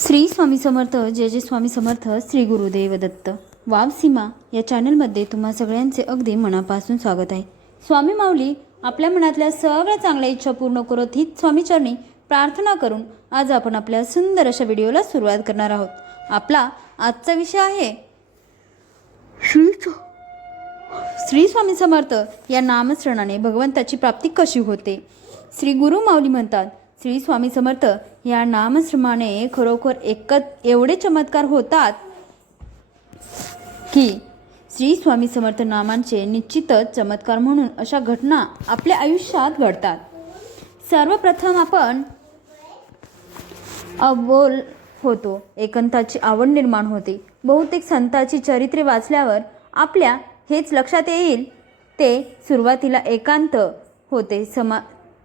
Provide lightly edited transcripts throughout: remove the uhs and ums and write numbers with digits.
श्री स्वामी समर्थ. जय जय Swami Samarth. Shri Gurudev Datta. Wow सीमा या चॅनलमध्ये तुम्हा सगळ्यांचे अगदी मनापासून स्वागत आहे. स्वामी माऊली आपल्या मनातल्या सगळ्या चांगल्या इच्छा पूर्ण करत ही स्वामीचरणी प्रार्थना करून आज आपण आपल्या सुंदर अशा व्हिडिओला सुरुवात करणार आहोत. आपला आजचा विषय आहे श्री स्वामी समर्थ या नामस्मरणाने भगवंताची प्राप्ती कशी होते. श्री गुरु माऊली म्हणतात, श्री स्वामी समर्थ या नामस्मरणाने खरोखर एवढे चमत्कार होतात की श्री स्वामी समर्थ नामांचे निश्चितच चमत्कार म्हणून अशा घटना आपल्या आयुष्यात घडतात. सर्वप्रथम आपण अबोल होतो, एकांताची आवड निर्माण होते. बहुतेक संतांची चरित्रे वाचल्यावर आपल्या हेच लक्षात येईल, ते सुरुवातीला एकांत होते,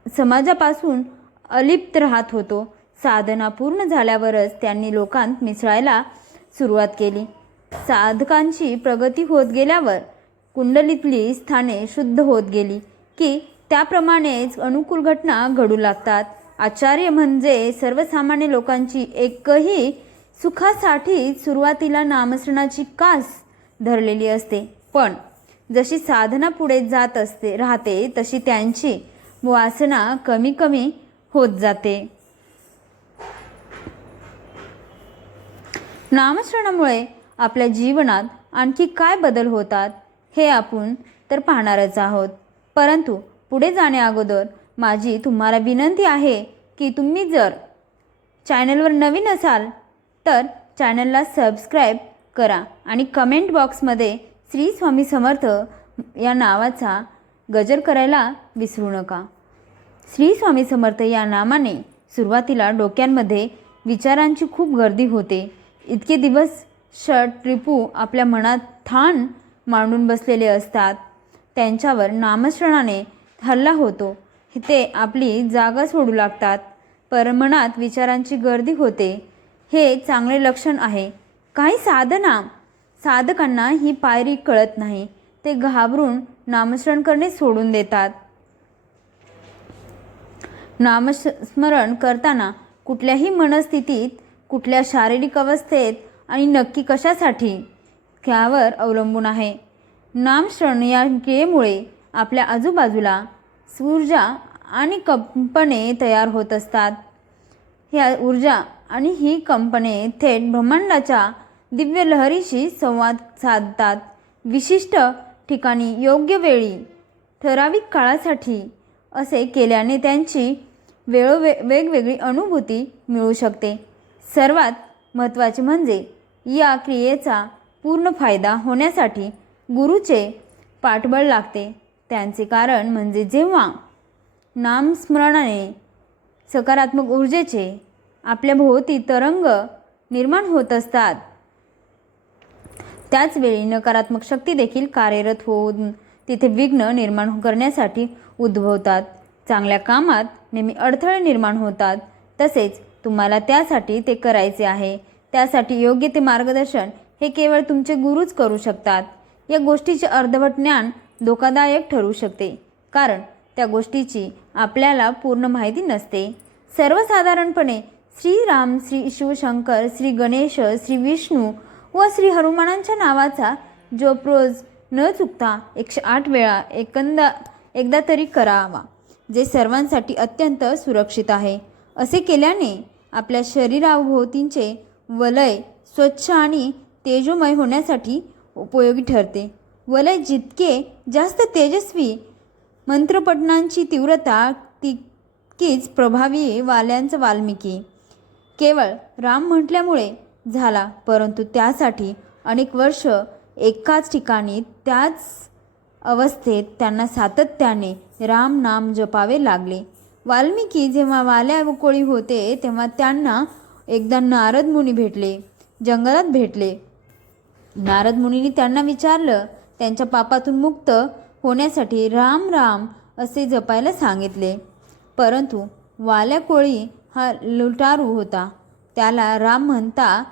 समाजापासून अलिप्त राहत होतो. साधना पूर्ण झाल्यावरच त्यांनी लोकांत मिसळायला सुरुवात केली. साधकांची प्रगती होत गेल्यावर कुंडलीतली स्थाने शुद्ध होत गेली की त्याप्रमाणेच अनुकूल घटना घडू लागतात. आचार्य म्हणजे सर्वसामान्य लोकांची एकही सुखासाठी सुरुवातीला नामस्मरणाची कास धरलेली असते, पण जशी साधना पुढे जात राहते तशी त्यांची वासना कमी कमी होत जाते. नामस्मरणामुळे आपल्या जीवनात आणखी काय बदल होतात हे आपण तर पाहणारच आहोत. परंतु पुढे जाण्याअगोदर माझी तुम्हाला विनंती आहे की तुम्ही जर चॅनलवर नवीन असाल तर चॅनलला सबस्क्राईब करा आणि कमेंट बॉक्समध्ये श्री स्वामी समर्थ या नावाचा गजर करायला विसरू नका. श्री स्वामी समर्थ या नामाने सुरुवातीला डोक्यांमध्ये विचारांची खूप गर्दी होते. इतके दिवस षटरिपू आपल्या मनात ठाण मांडून बसलेले असतात, त्यांच्यावर नामस्मरणाने हल्ला होतो. ते आपली जागा सोडू लागतात. परमनात विचारांची गर्दी होते, हे चांगले लक्षण आहे. काही साधकांना ही पायरी कळत नाही. ते घाबरून नामस्मरण करणे सोडून देतात. नामस्मरण करताना कुठल्याही मनस्थितीत, कुठल्या शारीरिक अवस्थेत आणि नक्की कशासाठी यावर अवलंबून आहे. नामस्मरण या क्रियेमुळे आपल्या आजूबाजूला ऊर्जा आणि कंपने तयार होत असतात. ह्या ऊर्जा आणि ही कंपने थेट ब्रह्मांडाच्या दिव्य लहरीशी संवाद साधतात. विशिष्ट ठिकाणी योग्य वेळी ठराविक काळासाठी असे केल्याने त्यांची वेगवेगळी अनुभूती मिळू शकते. सर्वात महत्त्वाचे म्हणजे या क्रियेचा पूर्ण फायदा होण्यासाठी गुरुचे पाठबळ लागते. त्यांचे कारण म्हणजे जेव्हा नामस्मरणाने सकारात्मक ऊर्जेचे आपल्या भोवती तरंग निर्माण होत असतात, त्याचवेळी नकारात्मक शक्ती देखील कार्यरत होऊन तिथे विघ्न निर्माण करण्यासाठी उद्भवतात. चांगल्या कामात नेहमी अडथळे निर्माण होतात. तसेच तुम्हाला त्यासाठी ते करायचे आहे, त्यासाठी योग्य ते मार्गदर्शन हे केवळ तुमचे गुरुच करू शकतात. या गोष्टीचे अर्धवट ज्ञान धोकादायक ठरू शकते, कारण त्या गोष्टीची आपल्याला पूर्ण माहिती नसते. सर्वसाधारणपणे श्रीराम, श्री शिवशंकर, श्री गणेश, श्री विष्णू व श्री हनुमानांच्या नावाचा जप रोज न चुकता 108 वेळा एकदा तरी करावा, जे सर्वांसाठी अत्यंत सुरक्षित आहे. असे केल्याने आपल्या शरीराभोवतीचे वलय स्वच्छ आणि तेजोमय होण्यासाठी उपयोगी ठरते. वलय जितके जास्त तेजस्वी, मंत्रपठणांची तीव्रता तितकीच प्रभावी. वाल्यांचा वाल्मिकी केवळ राम म्हटल्यामुळे झाला, परंतु त्यासाठी अनेक वर्ष एकाच ठिकाणी त्याच अवस्थेत त्यांना सातत्याने राम नाम जपावे लागले. वाल्मिकी जेव्हा वाल्याकोळी होते तेव्हा त्यांना एकदा नारद मुनी जंगलात भेटले. नारद मुनींनी त्यांना विचारलं, त्यांच्या पापातून मुक्त होण्यासाठी राम राम असे जपायला सांगितले. परंतु वाल्याकोळी हा लुटारू होता, त्याला राम म्हणता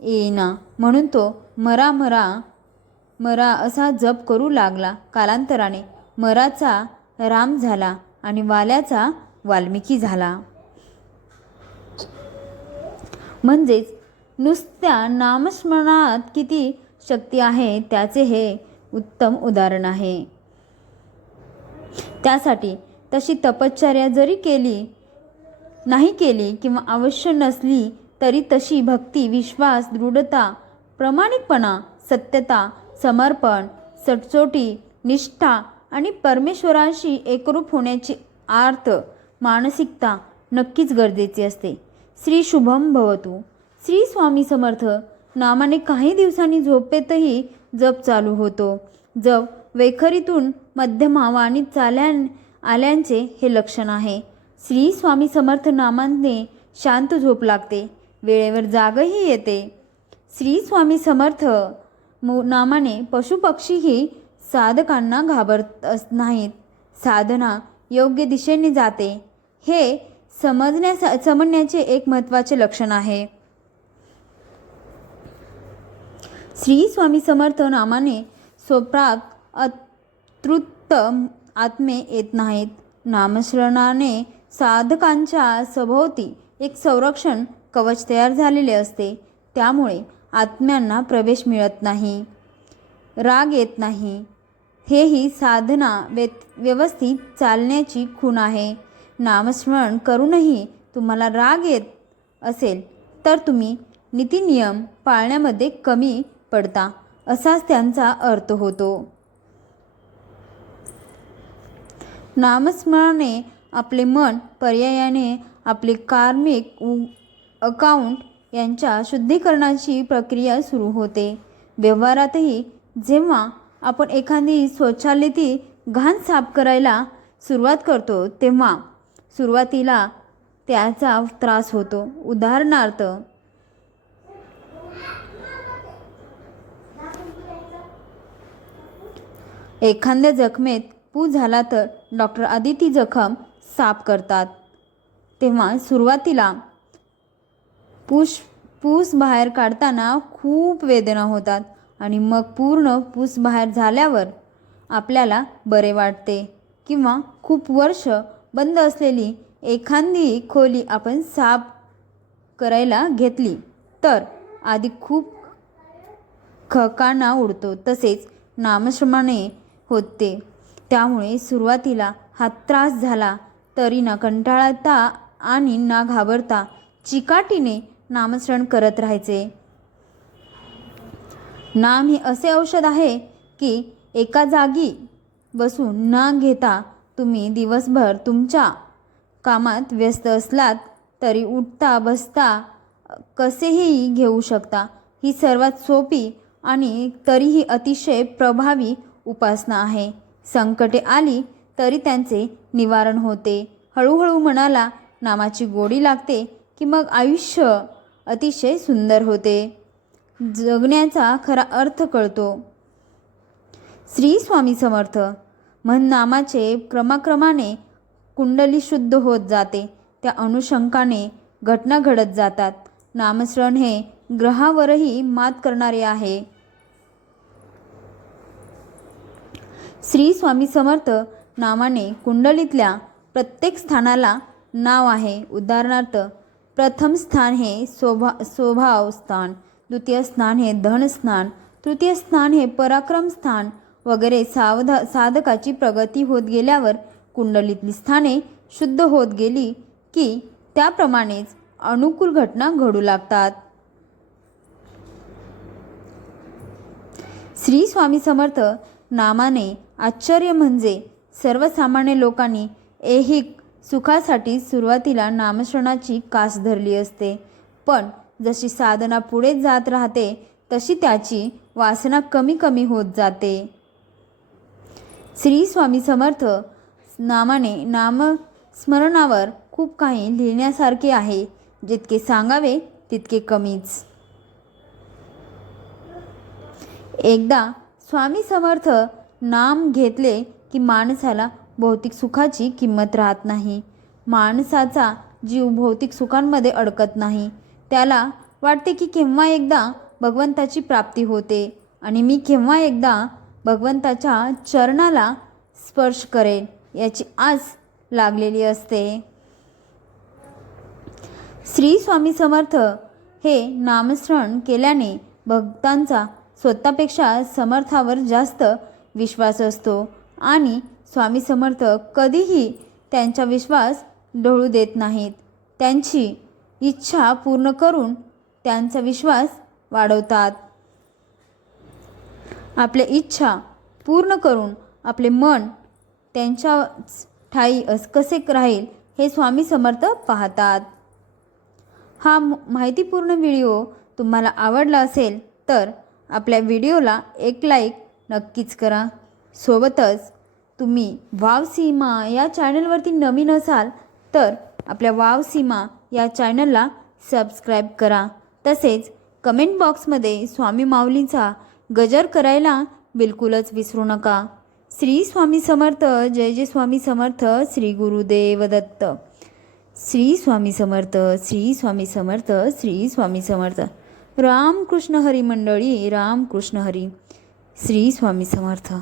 येईना, म्हणून तो मरा मरा मरा असा जप करू लागला. कालांतराने मराचा राम झाला आणि वाल्याचा वाल्मिकी झाला. म्हणजेच नुसत्या नामस्मरणात किती शक्ती आहे त्याचे हे उत्तम उदाहरण आहे. त्यासाठी तशी तपश्चर्या जरी नाही केली किंवा आवश्यक नसली तरी तशी भक्ती, विश्वास, दृढता, प्रामाणिकपणा, सत्यता, समर्पण, सचोटी, निष्ठा आणि परमेश्वराशी एकरूप होण्याची आर्त मानसिकता नक्कीच गरजेची असते. श्री शुभम भवतु. श्री स्वामी समर्थ नामाने काही दिवसांनी झोपेतही जप चालू होतो. जप वैखरीतून मध्यमा वाणीत आल्यांचे हे लक्षण आहे. श्री स्वामी समर्थ नामाने शांत झोप लागते, वेळेवर जागही येते. श्री स्वामी समर्थ नामाने पशुपक्षीही साधकांना घाबरत नाहीत. साधना योग्य दिशेने जाते हे समजण्याचे एक महत्त्वाचे लक्षण आहे. श्री स्वामी समर्थ नामाने स्वप्रात अतृप्त आत्मे येत नाहीत. नामस्मरणाने साधकांच्या सभोवती एक संरक्षण कवच तयार झालेले असते. त्यामुळे आत्म्यांना प्रवेश मिळत नाही, राग येत नाही. हेही साधना व्यवस्थित चालण्याची खूण आहे. नामस्मरण करूनही तुम्हाला राग येत असेल तर तुम्ही नीतिनियम पाळण्यामध्ये कमी पडता असाच त्यांचा अर्थ होतो. नामस्मरणाने आपले मन पर्यायाने आपले कार्मिक अकाउंट यांच्या शुद्धीकरणाची प्रक्रिया सुरू होते. व्यवहारातही जेव्हा आपण एखादी शौचालयातील घाण साफ करायला सुरुवात करतो तेव्हा सुरुवातीला त्याचा त्रास होतो. उदाहरणार्थ, एखाद्या जखमेत पू झाला तर डॉक्टर आधी ती जखम साफ करतात. तेव्हा सुरुवातीला पूस बाहेर काढताना खूप वेदना होतात आणि मग पूर्ण पूस बाहेर झाल्यावर आपल्याला बरे वाटते. किंवा खूप वर्ष बंद असलेली एखादी खोली आपण साफ करायला घेतली तर आधी खूप खकाना उडतो. तसेच नामस्मरणाने होते. त्यामुळे सुरुवातीला हा त्रास झाला तरी न कंटाळता आणि न घाबरता चिकाटीने नामस्मरण करत राहायचे. नाम हे असे औषध आहे की एका जागी बसून न घेता तुम्ही दिवसभर तुमच्या कामात व्यस्त असलात तरी उठता बसता कसेही घेऊ शकता. ही सर्वात सोपी आणि तरीही अतिशय प्रभावी उपासना आहे. संकटे आली तरी त्यांचे निवारण होते. हळूहळू मनाला नामाची गोडी लागते की मग आयुष्य अतिशय सुंदर होते. जगण्याचा खरा अर्थ कळतो. श्री स्वामी समर्थ नामाचे क्रमाक्रमाने कुंडली शुद्ध होत जाते. त्या अनुषंगाने घटना घडत जातात. नामस्मरण हे ग्रहावरही मात करणारे आहे. श्री स्वामी समर्थ नामाने कुंडलीतल्या प्रत्येक स्थानाला नाव आहे. उदाहरणार्थ, प्रथम स्थान हे स्वभाव स्थान, द्वितीय स्थान हे धन स्थान, तृतीय स्थान हे पराक्रम स्थान वगैरे. साधकाची प्रगती होत गेल्यावर कुंडलीतली स्थाने शुद्ध होत गेली की त्याप्रमाणेच अनुकूल घटना घडू लागतात. श्री स्वामी समर्थ नामाने आश्चर्य म्हणजे सर्वसामान्य लोकांनी ऐहिक सुखासाठी सुरुवातीला नामस्मरणाची कास धरली असते. पण जशी साधना पुढे जात राहते तशी त्याची वासना कमी कमी होत जाते. श्री स्वामी समर्थ नामाने नामस्मरणावर खूप काही लिहिण्यासारखे आहे. जितके सांगावे तितके कमीच. एकदा स्वामी समर्थ नाम घेतले की माणसाला भौतिक सुखाची किंमत राहत नाही. माणसाचा जीव भौतिक सुखांमध्ये अडकत नाही. त्याला वाटते की केव्हा एकदा भगवंताची प्राप्ती होते आणि मी केव्हा एकदा भगवंताच्या चरणाला स्पर्श करेल याची आस लागलेली असते. श्री स्वामी समर्थ हे नामस्मरण केल्याने भक्तांचा स्वतःपेक्षा समर्थावर जास्त विश्वास असतो आणि स्वामी समर्थ कधीही त्यांचा विश्वास ढळू देत नाहीत. त्यांची इच्छा पूर्ण करून त्यांचा विश्वास वाढवतात. आपल्या इच्छा पूर्ण करून आपले मन त्यांच्याच ठायी कसे राहील हे स्वामी समर्थ पाहतात. हा माहितीपूर्ण व्हिडिओ तुम्हाला आवडला असेल तर आपल्या व्हिडिओला एक लाईक नक्कीच करा. सोबतच तुम्ही वाव सीमा या चॅनलवरती नवीन असाल तर आपल्या वाव सीमा या चॅनलला सबस्क्राईब करा. तसेच कमेंट बॉक्समध्ये स्वामी माऊलींचा गजर करायला बिलकुलच विसरू नका. श्री स्वामी समर्थ. जय जय स्वामी समर्थ. श्री गुरुदेव दत्त. श्री स्वामी समर्थ. श्री स्वामी समर्थ. श्री स्वामी समर्थ. रामकृष्ण हरी मंडळी. रामकृष्ण हरी. श्री स्वामी समर्थ.